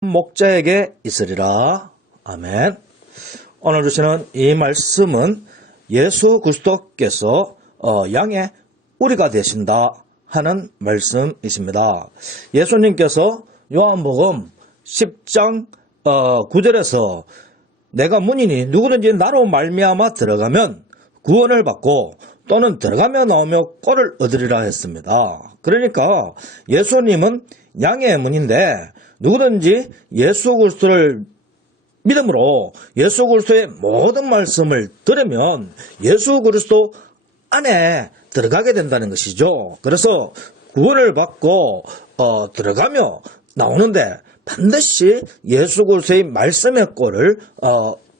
목자에게 있으리라. 아멘. 오늘 주시는 이 말씀은 예수 그리스도께서 양의 우리가 되신다 하는 말씀이십니다. 예수님께서 요한복음 10장 9절에서 내가 문이니 누구든지 나로 말미암아 들어가면 구원을 받고 또는 들어가며 나오며 꼴을 얻으리라 했습니다. 그러니까 예수님은 양의 문인데 누구든지 예수 그리스도를 믿음으로 예수 그리스도의 모든 말씀을 들으면 예수 그리스도 안에 들어가게 된다는 것이죠. 그래서 구원을 받고 들어가며 나오는데 반드시 예수 그리스도의 말씀의 꼴을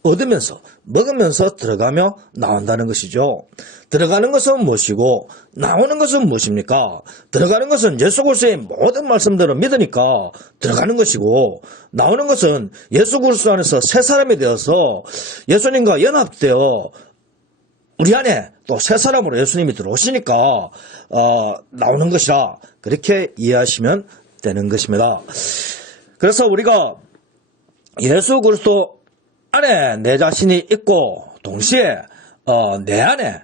얻으면서 먹으면서 들어가며 나온다는 것이죠. 들어가는 것은 무엇이고 나오는 것은 무엇입니까? 들어가는 것은 예수 그리스도의 모든 말씀들을 믿으니까 들어가는 것이고, 나오는 것은 예수 그리스도 안에서 새 사람이 되어서 예수님과 연합되어 우리 안에 또 새 사람으로 예수님이 들어오시니까 나오는 것이라, 그렇게 이해하시면 되는 것입니다. 그래서 우리가 예수 그리스도 안에 내 자신이 있고 동시에 내 안에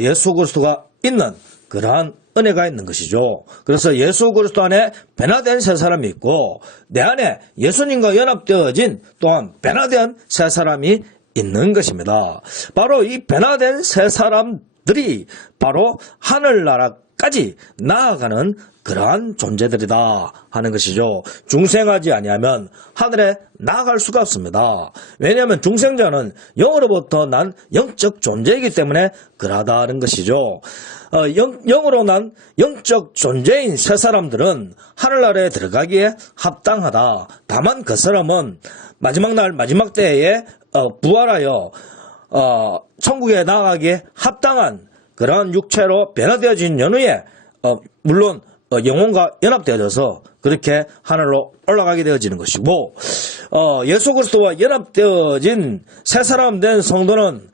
예수 그리스도가 있는 그러한 은혜가 있는 것이죠. 그래서 예수 그리스도 안에 변화된 새 사람이 있고 내 안에 예수님과 연합되어진 또한 변화된 새 사람이 있는 것입니다. 바로 이 변화된 새 사람들이 바로 하늘나라까지 나아가는 그러한 존재들이다 하는 것이죠. 중생하지 아니하면 하늘에 나아갈 수가 없습니다. 왜냐하면 중생자는 영으로부터 난 영적 존재이기 때문에 그러하다는 것이죠. 영으로 난 영적 존재인 새 사람들은 하늘나라에 들어가기에 합당하다. 다만 그 사람은 마지막 날 마지막 때에 부활하여 천국에 나아가기에 합당한 그러한 육체로 변화되어진 연후에 물론 영혼과 연합되어져서 그렇게 하늘로 올라가게 되어지는 것이고, 예수 그리스도와 연합되어진 새 사람 된 성도는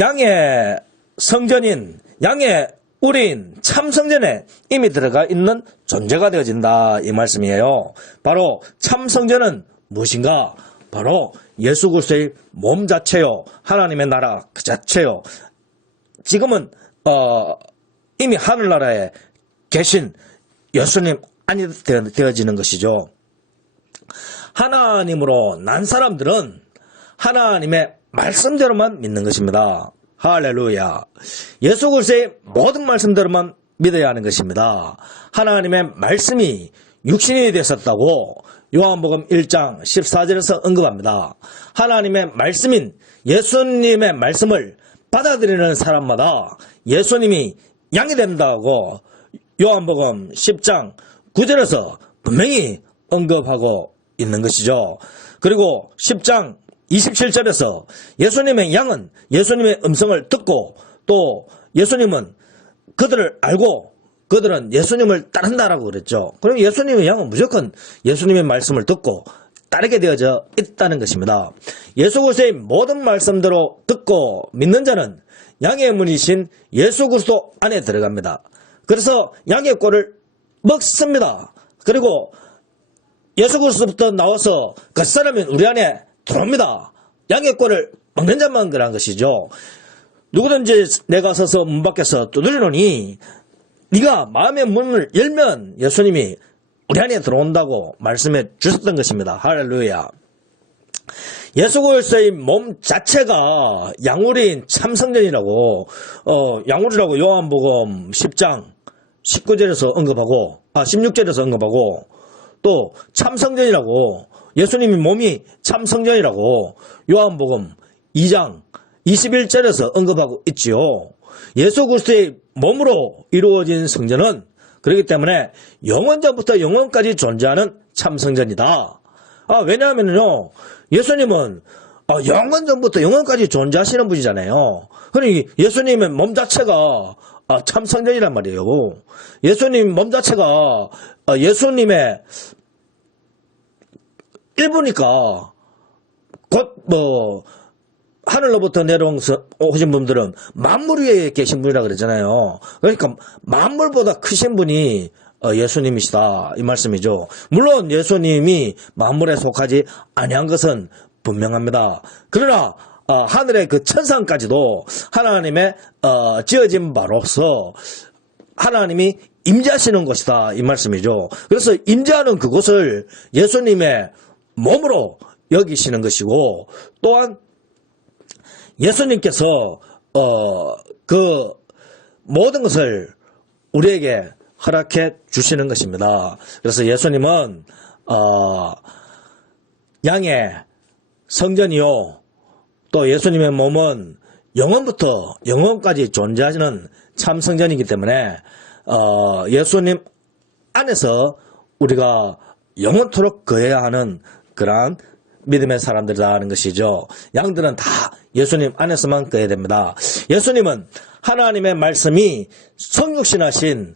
양의 성전인 양의 우리인 참 성전에 이미 들어가 있는 존재가 되어진다 이 말씀이에요. 바로 참 성전은 무엇인가? 바로 예수 그리스도의 몸 자체요, 하나님의 나라 그 자체요. 지금은 이미 하늘나라에 계신 예수님 안이 되어지는 것이죠. 하나님으로 난 사람들은 하나님의 말씀대로만 믿는 것입니다. 할렐루야. 예수 그리스도의 모든 말씀대로만 믿어야 하는 것입니다. 하나님의 말씀이 육신이 되셨다고 요한복음 1장 14절에서 언급합니다. 하나님의 말씀인 예수님의 말씀을 받아들이는 사람마다 예수님이 양이 된다고 요한복음 10장 9절에서 분명히 언급하고 있는 것이죠. 그리고 10장 27절에서 예수님의 양은 예수님의 음성을 듣고 또 예수님은 그들을 알고 그들은 예수님을 따른다라고 그랬죠. 그럼 예수님의 양은 무조건 예수님의 말씀을 듣고 따르게 되어져 있다는 것입니다. 예수 그리스도의 모든 말씀대로 듣고 믿는 자는 양의 문이신 예수 그리스도 안에 들어갑니다. 그래서 양의 꼴을 먹습니다. 그리고 예수 그리스도부터 나와서 그 사람이 우리 안에 들어옵니다. 양의 꼴을 먹는 자만 그런 것이죠. 누구든지 내가 서서 문 밖에서 두드리노니 네가 마음의 문을 열면 예수님이 우리 안에 들어온다고 말씀해 주셨던 것입니다. 할렐루야. 예수 그리스도의 몸 자체가 양우리인 참성전이라고 양우리라고 요한복음 10장 19절에서 언급하고 16절에서 언급하고 또 참성전이라고 예수님의 몸이 참성전이라고 요한복음 2장 21절에서 언급하고 있지요. 예수 그리스도의 몸으로 이루어진 성전은 그렇기 때문에 영원전부터 영원까지 존재하는 참성전이다. 왜냐하면요, 예수님은 영원전부터 영원까지 존재하시는 분이잖아요. 그러니 예수님의 몸 자체가 참성전이란 말이에요. 예수님 몸 자체가 예수님의 일부니까 곧 하늘로부터 내려오신 분들은 만물 위에 계신 분이라 그러잖아요. 그러니까 만물보다 크신 분이 예수님이시다 이 말씀이죠. 물론 예수님이 만물에 속하지 아니한 것은 분명합니다. 그러나 하늘의 그 천상까지도 하나님의 지어진 바로서 하나님이 임재하시는 것이다 이 말씀이죠. 그래서 임재하는 그곳을 예수님의 몸으로 여기시는 것이고, 또한 예수님께서 그 모든 것을 우리에게 허락해 주시는 것입니다. 그래서 예수님은 양의 성전이요, 또 예수님의 몸은 영원부터 영원까지 존재하시는 참 성전이기 때문에 예수님 안에서 우리가 영원토록 거해야 하는 그러한 믿음의 사람들이다 하는 것이죠. 양들은 다 예수님 안에서만 거해야 됩니다. 예수님은 하나님의 말씀이 성육신하신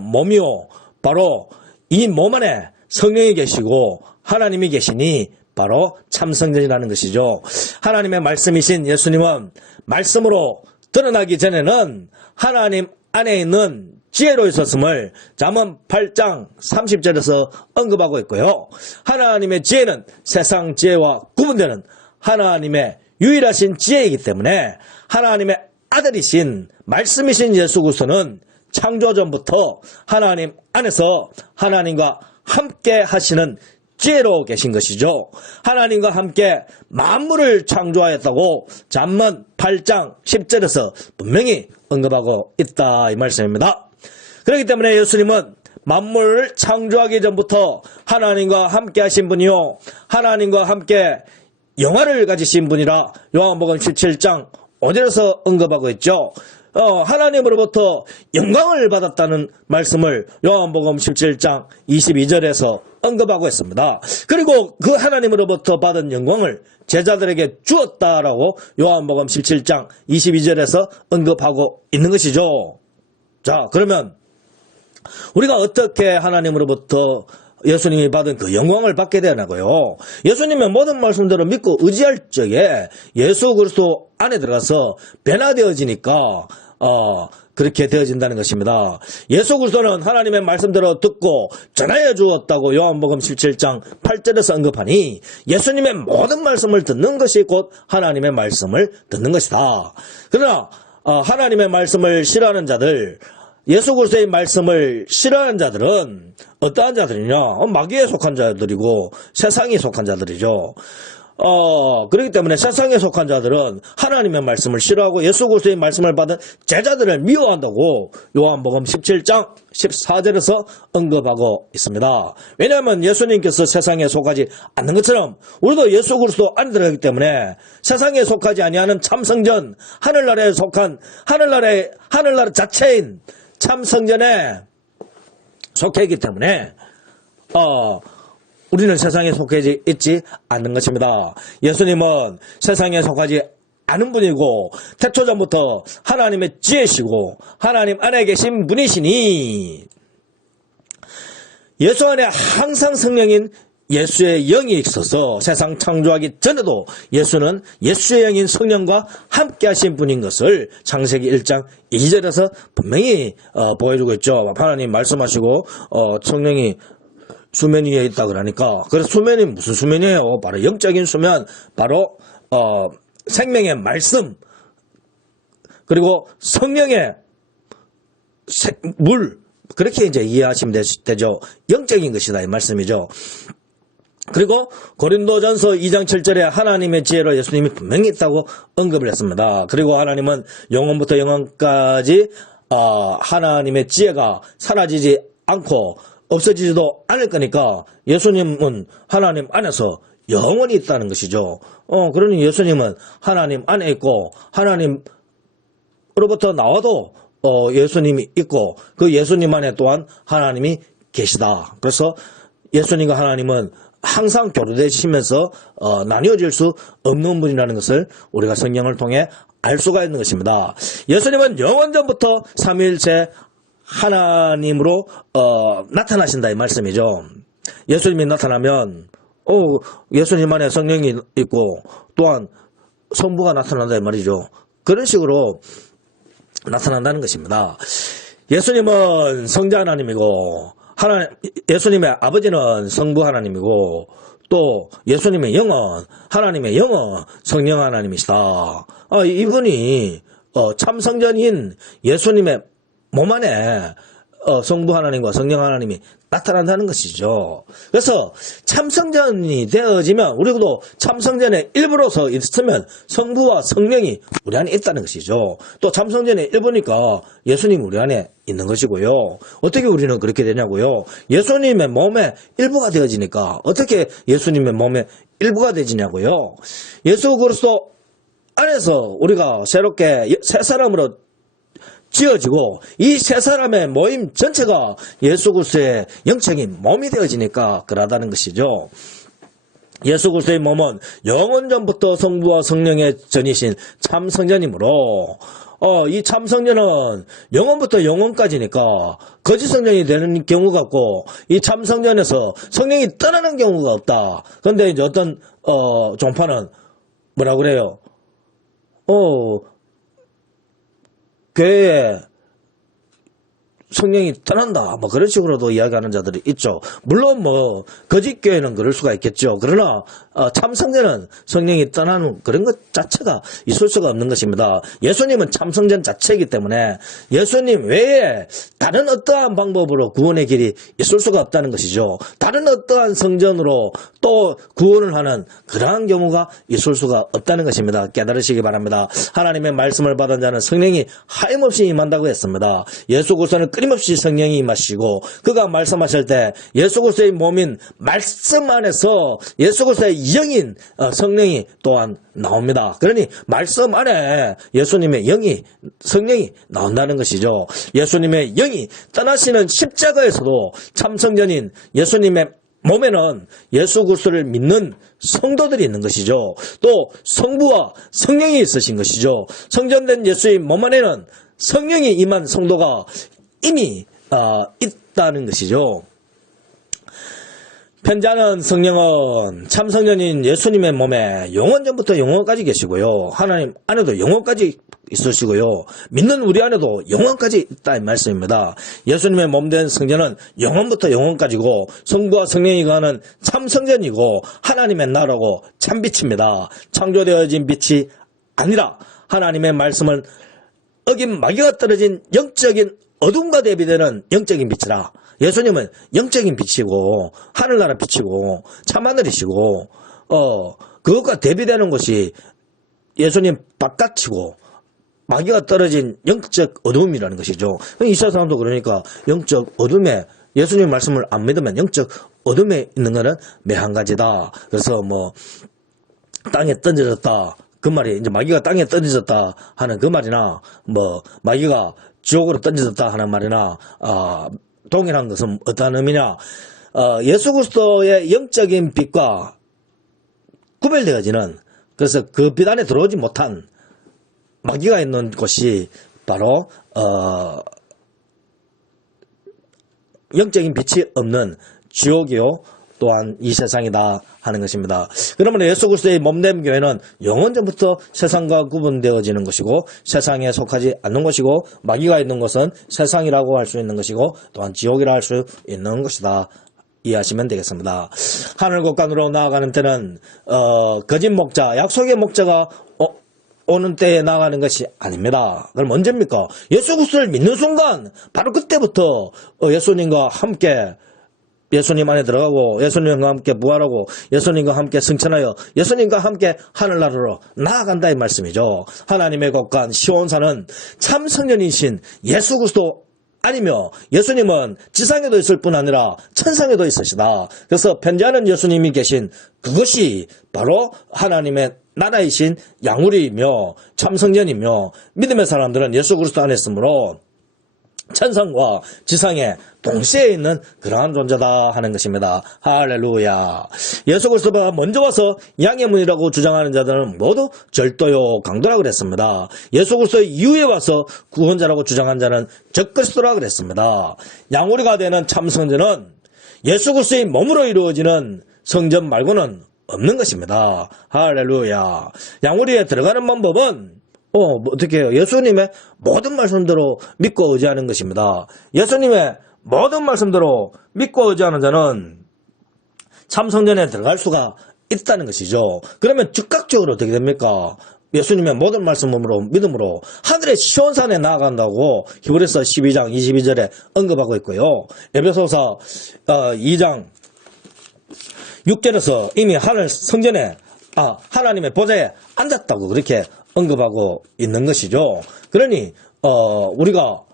몸이요, 바로 이 몸 안에 성령이 계시고 하나님이 계시니 바로 참성전이라는 것이죠. 하나님의 말씀이신 예수님은 말씀으로 드러나기 전에는 하나님 안에 있는 지혜로 있었음을 잠언 8장 30절에서 언급하고 있고요. 하나님의 지혜는 세상 지혜와 구분되는 하나님의 유일하신 지혜이기 때문에 하나님의 아들이신 말씀이신 예수 그리스도는 창조 전부터 하나님 안에서 하나님과 함께 하시는 지혜로 계신 것이죠. 하나님과 함께 만물을 창조하였다고 잠언 8장 10절에서 분명히 언급하고 있다 이 말씀입니다. 그렇기 때문에 예수님은 만물을 창조하기 전부터 하나님과 함께 하신 분이요, 하나님과 함께 영화를 가지신 분이라 요한복음 17장 5절에서 언급하고 있죠. 하나님으로부터 영광을 받았다는 말씀을 요한복음 17장 22절에서 언급하고 있습니다. 그리고 그 하나님으로부터 받은 영광을 제자들에게 주었다라고 요한복음 17장 22절에서 언급하고 있는 것이죠. 자, 그러면 우리가 어떻게 하나님으로부터 예수님이 받은 그 영광을 받게 되나고요? 예수님의 모든 말씀대로 믿고 의지할 적에 예수 그리스도 안에 들어가서 변화되어지니까 그렇게 되어진다는 것입니다. 예수 그리스도는 하나님의 말씀대로 듣고 전하여 주었다고 요한복음 17장 8절에서 언급하니 예수님의 모든 말씀을 듣는 것이 곧 하나님의 말씀을 듣는 것이다. 그러나 하나님의 말씀을 싫어하는 자들, 예수 그리스도의 말씀을 싫어하는 자들은 어떠한 자들이냐? 마귀에 속한 자들이고 세상에 속한 자들이죠. 그렇기 때문에 세상에 속한 자들은 하나님의 말씀을 싫어하고 예수 그리스도의 말씀을 받은 제자들을 미워한다고 요한복음 17장 14절에서 언급하고 있습니다. 왜냐하면 예수님께서 세상에 속하지 않는 것처럼 우리도 예수 그리스도 안에 들어가기 때문에 세상에 속하지 아니하는 참성전, 하늘나라에 속한 하늘나라 자체인 참성전에 속해 있기 때문에 우리는 세상에 속해 있지 않는 것입니다. 예수님은 세상에 속하지 않은 분이고 태초전부터 하나님의 지혜시고 하나님 안에 계신 분이시니 예수 안에 항상 성령인 예수의 영이 있어서 세상 창조하기 전에도 예수는 예수의 영인 성령과 함께 하신 분인 것을 창세기 1장 2절에서 분명히 보여주고 있죠. 하나님 말씀하시고 성령이 수면 위에 있다 그러니까, 그래서 수면이 무슨 수면이에요? 바로 영적인 수면, 바로 생명의 말씀, 그리고 성령의 물, 그렇게 이제 이해하시면 되죠. 영적인 것이다 이 말씀이죠. 그리고 고린도전서 2장 7절에 하나님의 지혜로 예수님이 분명히 있다고 언급을 했습니다. 그리고 하나님은 영원부터 영원까지 하나님의 지혜가 사라지지 않고 없어지지도 않을 거니까 예수님은 하나님 안에서 영원히 있다는 것이죠. 그러니 예수님은 하나님 안에 있고 하나님으로부터 나와도 예수님이 있고 그 예수님 안에 또한 하나님이 계시다. 그래서 예수님과 하나님은 항상 교류되시면서 나뉘어질 수 없는 분이라는 것을 우리가 성경을 통해 알 수가 있는 것입니다. 예수님은 영원전부터 삼위일체 하나님으로 나타나신다 이 말씀이죠. 예수님이 나타나면 예수님 안에 성령이 있고 또한 성부가 나타난다 이 말이죠. 그런 식으로 나타난다는 것입니다. 예수님은 성자 하나님이고 예수님의 아버지는 성부 하나님이고 또 예수님의 영은 하나님의 영은 성령 하나님이시다. 이분이 참 성전인 예수님의 몸 안에 성부 하나님과 성령 하나님이 나타난다는 것이죠. 그래서 참성전이 되어지면 우리도 참성전의 일부로서 있으면 성부와 성령이 우리 안에 있다는 것이죠. 또 참성전의 일부니까 예수님이 우리 안에 있는 것이고요. 어떻게 우리는 그렇게 되냐고요. 예수님의 몸의 일부가 되어지니까 어떻게 예수님의 몸의 일부가 되지냐고요. 예수 그리스도 안에서 우리가 새롭게 새 사람으로 지어지고 이 세 사람의 모임 전체가 예수 그리스도의 영적인 몸이 되어지니까 그러다는 것이죠. 예수 그리스도의 몸은 영원전부터 성부와 성령의 전이신 참성전이므로 이 참성전은 영원부터 영원까지니까 거짓 성전이 되는 경우가 없고 이 참성전에서 성령이 떠나는 경우가 없다. 그런데 이제 어떤 종파는 뭐라 그래요? 교회에 성령이 떠난다 뭐 그런 식으로도 이야기하는 자들이 있죠. 물론 뭐 거짓 교회는 그럴 수가 있겠죠. 그러나 참성전은 성령이 떠나는 그런 것 자체가 있을 수가 없는 것입니다. 예수님은 참성전 자체이기 때문에 예수님 외에 다른 어떠한 방법으로 구원의 길이 있을 수가 없다는 것이죠. 다른 어떠한 성전으로 또 구원을 하는 그러한 경우가 있을 수가 없다는 것입니다. 깨달으시기 바랍니다. 하나님의 말씀을 받은 자는 성령이 하염없이 임한다고 했습니다. 예수 그리스도는 끊임없이 성령이 임하시고 그가 말씀하실 때 예수 그리스도의 몸인 말씀 안에서 예수 그리스도의 영인 성령이 또한 나옵니다. 그러니 말씀 안에 예수님의 영이 성령이 나온다는 것이죠. 예수님의 영이 떠나시는 십자가에서도 참성전인 예수님의 몸에는 예수 그리스도를 믿는 성도들이 있는 것이죠. 또 성부와 성령이 있으신 것이죠. 성전된 예수의 몸 안에는 성령이 임한 성도가 이미 있다는 것이죠. 편지하는 성령은 참성전인 예수님의 몸에 영원전부터 영원까지 계시고요. 하나님 안에도 영원까지 있으시고요. 믿는 우리 안에도 영원까지 있다 이 말씀입니다. 예수님의 몸된 성전은 영원부터 영원까지고 성부와 성령이 거하는 참성전이고 하나님의 나라고 참빛입니다. 창조되어진 빛이 아니라 하나님의 말씀을 어긴 마귀가 떨어진 영적인 어둠과 대비되는 영적인 빛이라. 예수님은 영적인 빛이고 하늘나라 빛이고 참하늘이시고 그것과 대비되는 것이 예수님 바깥이고 마귀가 떨어진 영적 어둠이라는 것이죠. 이 세상도 그러니까 영적 어둠에 예수님 말씀을 안 믿으면 영적 어둠에 있는 것은 매한 가지다. 그래서 뭐 땅에 던져졌다. 그 말이 이제 마귀가 땅에 던져졌다 하는 그 말이나 뭐 마귀가 지옥으로 던져졌다 하는 말이나 동일한 것은 어떤 의미냐. 예수 그리스도의 영적인 빛과 구별되어지는 그래서 그 빛 안에 들어오지 못한 마귀가 있는 곳이 바로 영적인 빛이 없는 지옥이요 또한 이 세상이다 하는 것입니다. 그러면 예수 그리스도의 몸된 교회는 영원전부터 세상과 구분되어지는 것이고 세상에 속하지 않는 것이고 마귀가 있는 것은 세상이라고 할 수 있는 것이고 또한 지옥이라 할 수 있는 것이다. 이해하시면 되겠습니다. 하늘 곳간으로 나아가는 때는 거짓 목자, 약속의 목자가 오는 때에 나가는 것이 아닙니다. 그럼 언제입니까? 예수 그리스도를 믿는 순간 바로 그때부터 예수님과 함께 예수님 안에 들어가고 예수님과 함께 부활하고 예수님과 함께 승천하여 예수님과 함께 하늘나라로 나아간다 이 말씀이죠. 하나님의 곳간 시온산은 참 성전이신 예수 그리스도 아니며 예수님은 지상에도 있을 뿐 아니라 천상에도 있으시다. 그래서 편지하는 예수님이 계신 그것이 바로 하나님의 나라이신 양우리이며 참성전이며 믿음의 사람들은 예수 그리스도 안에 있으므로 천상과 지상에 동시에 있는 그러한 존재다 하는 것입니다. 할렐루야. 예수 그리스도보다 먼저 와서 양의 문이라고 주장하는 자들은 모두 절도요 강도라고 그랬습니다. 예수 그리스도 이후에 와서 구원자라고 주장한 자는 적그리스도라고 그랬습니다. 양우리가 되는 참성전은 예수 그리스도의 몸으로 이루어지는 성전 말고는 없는 것입니다. 할렐루야. 양우리에 들어가는 방법은 어떻게 해요? 예수님의 모든 말씀대로 믿고 의지하는 것입니다. 예수님의 모든 말씀대로 믿고 의지하는 자는 참 성전에 들어갈 수가 있다는 것이죠. 그러면 즉각적으로 어떻게 됩니까? 예수님의 모든 말씀으로 믿음으로 하늘의 시온산에 나아간다고 히브리서 12장 22절에 언급하고 있고요. 에베소서 2장 6절에서 이미 하늘 성전에 하나님의 보좌에 앉았다고 그렇게 언급하고 있는 것이죠. 그러니 우리가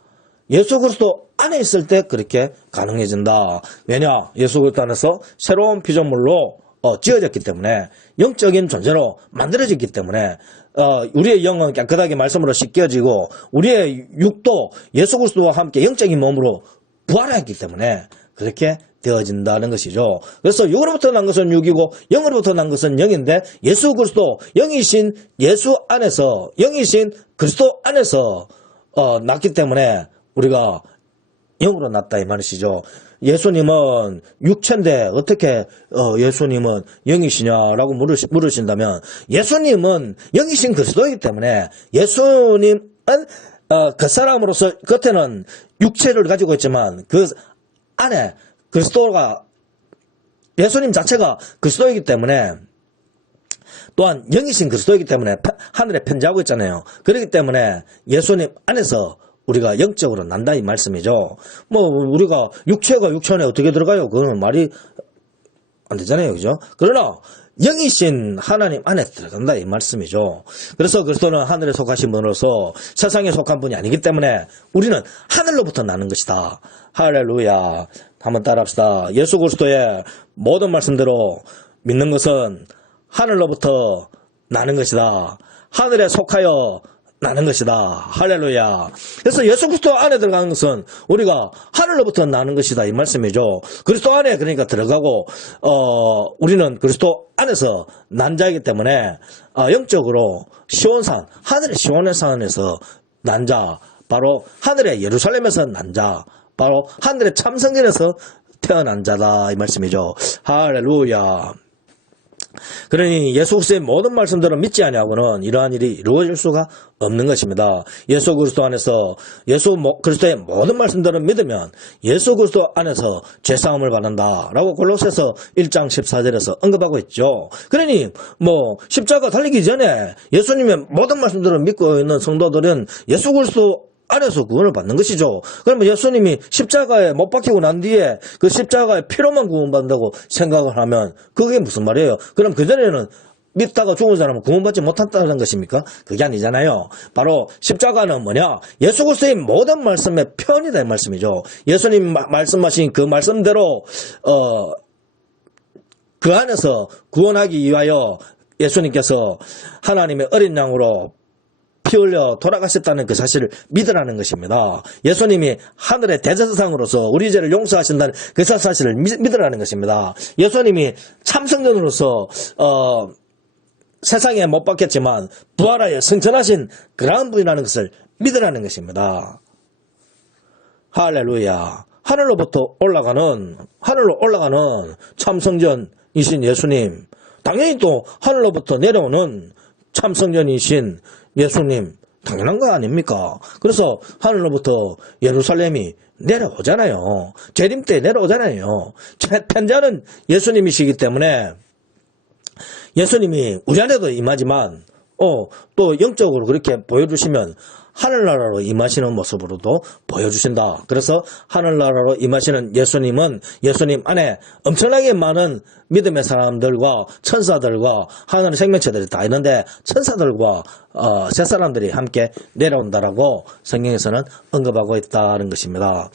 예수 그리스도 안에 있을 때 그렇게 가능해진다. 왜냐? 예수 그리스도 안에서 새로운 피조물로 지어졌기 때문에, 영적인 존재로 만들어졌기 때문에 우리의 영은 깨끗하게 말씀으로 씻겨지고 우리의 육도 예수 그리스도와 함께 영적인 몸으로 부활했기 때문에 그렇게 되어진다는 것이죠. 그래서 육으로부터 난 것은 육이고 영으로부터 난 것은 영인데, 예수 그리스도 영이신 예수 안에서, 영이신 그리스도 안에서 났기 때문에 우리가 영으로 났다 이 말이시죠. 예수님은 육체인데 어떻게 예수님은 영이시냐라고 물으신다면, 예수님은 영이신 그리스도이기 때문에 예수님은 그 사람으로서 겉에는 육체를 가지고 있지만 그 안에 그리스도가, 예수님 자체가 그리스도이기 때문에, 또한 영이신 그리스도이기 때문에 하늘에 편지하고 있잖아요. 그렇기 때문에 예수님 안에서 우리가 영적으로 난다 이 말씀이죠. 우리가 육체가 육체 안에 어떻게 들어가요? 그거는 말이 안 되잖아요. 그죠? 그러나 영이신 하나님 안에 들어간다 이 말씀이죠. 그래서 그리스도는 하늘에 속하신 분으로서 세상에 속한 분이 아니기 때문에 우리는 하늘로부터 나는 것이다. 할렐루야. 한번 따라합시다. 예수 그리스도의 모든 말씀대로 믿는 것은 하늘로부터 나는 것이다. 하늘에 속하여 나는 것이다. 할렐루야. 그래서 예수 그리스도 안에 들어가는 것은 우리가 하늘로부터 나는 것이다 이 말씀이죠. 그리스도 안에 그러니까 들어가고 우리는 그리스도 안에서 난 자이기 때문에 영적으로 시온산, 하늘의 시온의 산에서 난 자, 바로 하늘의 예루살렘에서 난 자, 바로 하늘의 참성전에서 태어난 자다 이 말씀이죠. 할렐루야. 그러니 예수 그리스도의 모든 말씀대로 믿지 아니하고는 이러한 일이 이루어질 수가 없는 것입니다. 예수 그리스도 안에서 예수 그리스도의 모든 말씀대로 믿으면 예수 그리스도 안에서 죄사함을 받는다라고 골로새서 1장 14절에서 언급하고 있죠. 그러니 십자가 달리기 전에 예수님의 모든 말씀대로 믿고 있는 성도들은 예수 그리스도 안에서 구원을 받는 것이죠. 그러면 예수님이 십자가에 못 박히고 난 뒤에 그 십자가의 피로만 구원받는다고 생각을 하면 그게 무슨 말이에요? 그럼 그전에는 믿다가 죽은 사람은 구원받지 못한다는 것입니까? 그게 아니잖아요. 바로 십자가는 뭐냐? 예수 그리스도의 모든 말씀의 편이다 이 말씀이죠. 예수님 말씀하신 그 말씀대로 그 안에서 구원하기 위하여 예수님께서 하나님의 어린 양으로 피 흘려 돌아가셨다는 그 사실을 믿으라는 것입니다. 예수님이 하늘의 대제사장으로서 우리 죄를 용서하신다는 그 사실을 믿으라는 것입니다. 예수님이 참성전으로서 세상에 못 박혔지만 부활하여 승천하신 그러한 분이라는 것을 믿으라는 것입니다. 할렐루야. 하늘로 올라가는 참성전이신 예수님, 당연히 또 하늘로부터 내려오는 참성전이신 예수님, 당연한 거 아닙니까? 그래서 하늘로부터 예루살렘이 내려오잖아요. 재림 때 내려오잖아요. 편자는 예수님이시기 때문에 예수님이 우리 안에도 임하지만 또 영적으로 그렇게 보여주시면 하늘나라로 임하시는 모습으로도 보여주신다. 그래서 하늘나라로 임하시는 예수님은 예수님 안에 엄청나게 많은 믿음의 사람들과 천사들과 하늘의 생명체들이 다 있는데 천사들과 새 사람들이 함께 내려온다라고 성경에서는 언급하고 있다는 것입니다.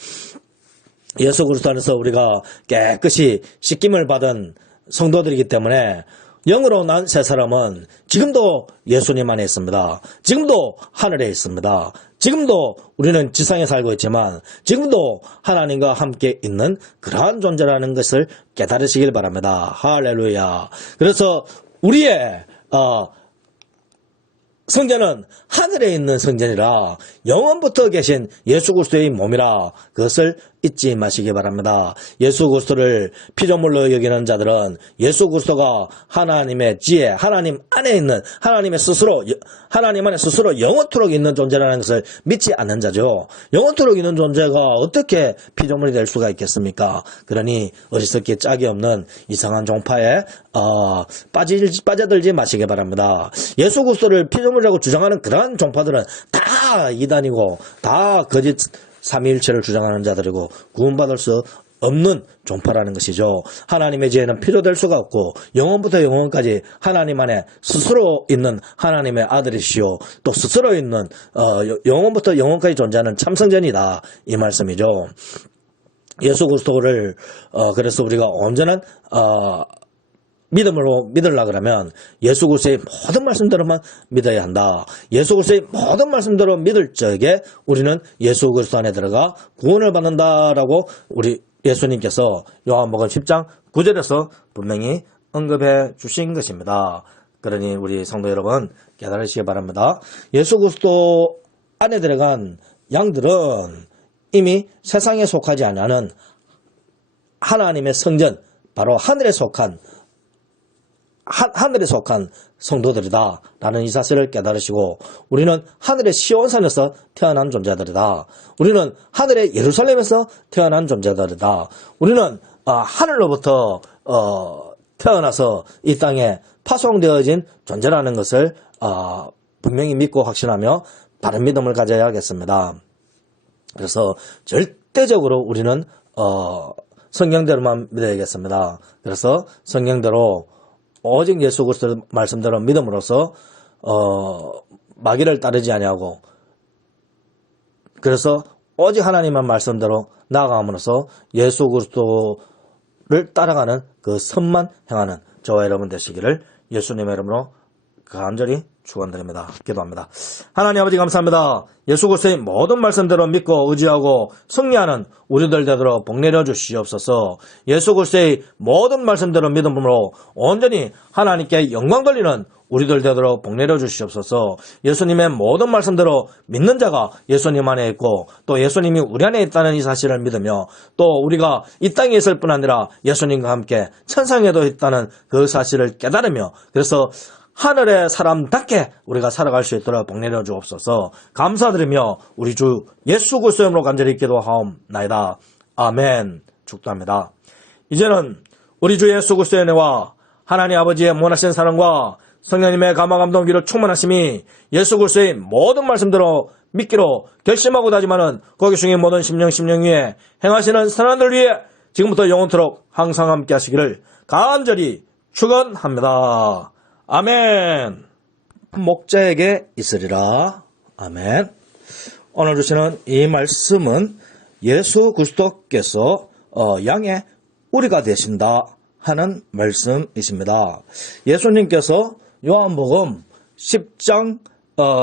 예수 그리스도 안에서 우리가 깨끗이 씻김을 받은 성도들이기 때문에 영으로 난 새 사람은 지금도 예수님 안에 있습니다. 지금도 하늘에 있습니다. 지금도 우리는 지상에 살고 있지만 지금도 하나님과 함께 있는 그러한 존재라는 것을 깨달으시길 바랍니다. 할렐루야. 그래서 우리의 성전은 하늘에 있는 성전이라 영원부터 계신 예수 그리스도의 몸이라 그것을 잊지 마시기 바랍니다. 예수 그리스도를 피조물로 여기는 자들은 예수 그리스도가 하나님의 지혜, 하나님 안에 있는 하나님 안에 스스로 영원토록 있는 존재라는 것을 믿지 않는 자죠. 영원토록 있는 존재가 어떻게 피조물이 될 수가 있겠습니까? 그러니 어리석기 짝이 없는 이상한 종파에 빠져들지 마시기 바랍니다. 예수 그리스도를 피조물이라고 주장하는 그러한 종파들은 다 이단이고 다 거짓 삼위일체를 주장하는 자들이고 구원받을 수 없는 종파라는 것이죠. 하나님의 지혜는 필요될 수가 없고 영원부터 영원까지 하나님 안에 스스로 있는 하나님의 아들이시오. 또 스스로 있는 영원부터 영원까지 존재하는 참성전이다. 이 말씀이죠. 예수 그리스도를 그래서 우리가 온전한 믿음으로 믿으려 그러면 예수 그리스도의 모든 말씀대로만 믿어야 한다. 예수 그리스도의 모든 말씀대로 믿을 적에 우리는 예수 그리스도 안에 들어가 구원을 받는다라고 우리 예수님께서 요한복음 10장 9절에서 분명히 언급해 주신 것입니다. 그러니 우리 성도 여러분 깨달으시기 바랍니다. 예수 그리스도 안에 들어간 양들은 이미 세상에 속하지 않는 하나님의 성전, 바로 하늘에 속한 성도들이다 라는 이 사실을 깨달으시고 우리는 하늘의 시온산에서 태어난 존재들이다. 우리는 하늘의 예루살렘에서 태어난 존재들이다. 우리는 하늘로부터 태어나서 이 땅에 파송되어진 존재라는 것을 분명히 믿고 확신하며 바른 믿음을 가져야겠습니다. 그래서 절대적으로 우리는 성경대로만 믿어야겠습니다. 그래서 성경대로 오직 예수 그리스도 말씀대로 믿음으로써 마귀를 따르지 아니하고 그래서 오직 하나님의 말씀대로 나아감으로써 예수 그리스도를 따라가는 그 선만 행하는 저와 여러분 되시기를 예수님의 이름으로 간절히 축원드립니다. 기도합니다. 하나님 아버지 감사합니다. 예수 그리스도의 모든 말씀대로 믿고 의지하고 승리하는 우리들 되도록 복 내려 주시옵소서. 예수 그리스도의 모든 말씀대로 믿음으로 온전히 하나님께 영광 돌리는 우리들 되도록 복 내려 주시옵소서. 예수님의 모든 말씀대로 믿는 자가 예수님 안에 있고 또 예수님이 우리 안에 있다는 이 사실을 믿으며 또 우리가 이 땅에 있을 뿐 아니라 예수님과 함께 천상에도 있다는 그 사실을 깨달으며 그래서 하늘의 사람답게 우리가 살아갈 수 있도록 복 내려 주옵소서. 감사드리며 우리 주 예수 그리스도의 이름으로 간절히 기도하옵나이다. 아멘. 축도합니다. 이제는 우리 주 예수 그리스도의 은혜와 하나님 아버지의 무한하신 사랑과 성령님의 감화 감동기를 충만하심이 예수 그리스도의 모든 말씀대로 믿기로 결심하고 다짐하는 거기 중에 모든 심령 위에 행하시는 선한들 위해 지금부터 영원토록 항상 함께 하시기를 간절히 축원합니다. 아멘. 목자에게 있으리라. 아멘. 오늘 주시는 이 말씀은 예수 그리스도께서 양의 우리가 되신다 하는 말씀이십니다. 예수님께서 요한복음 10장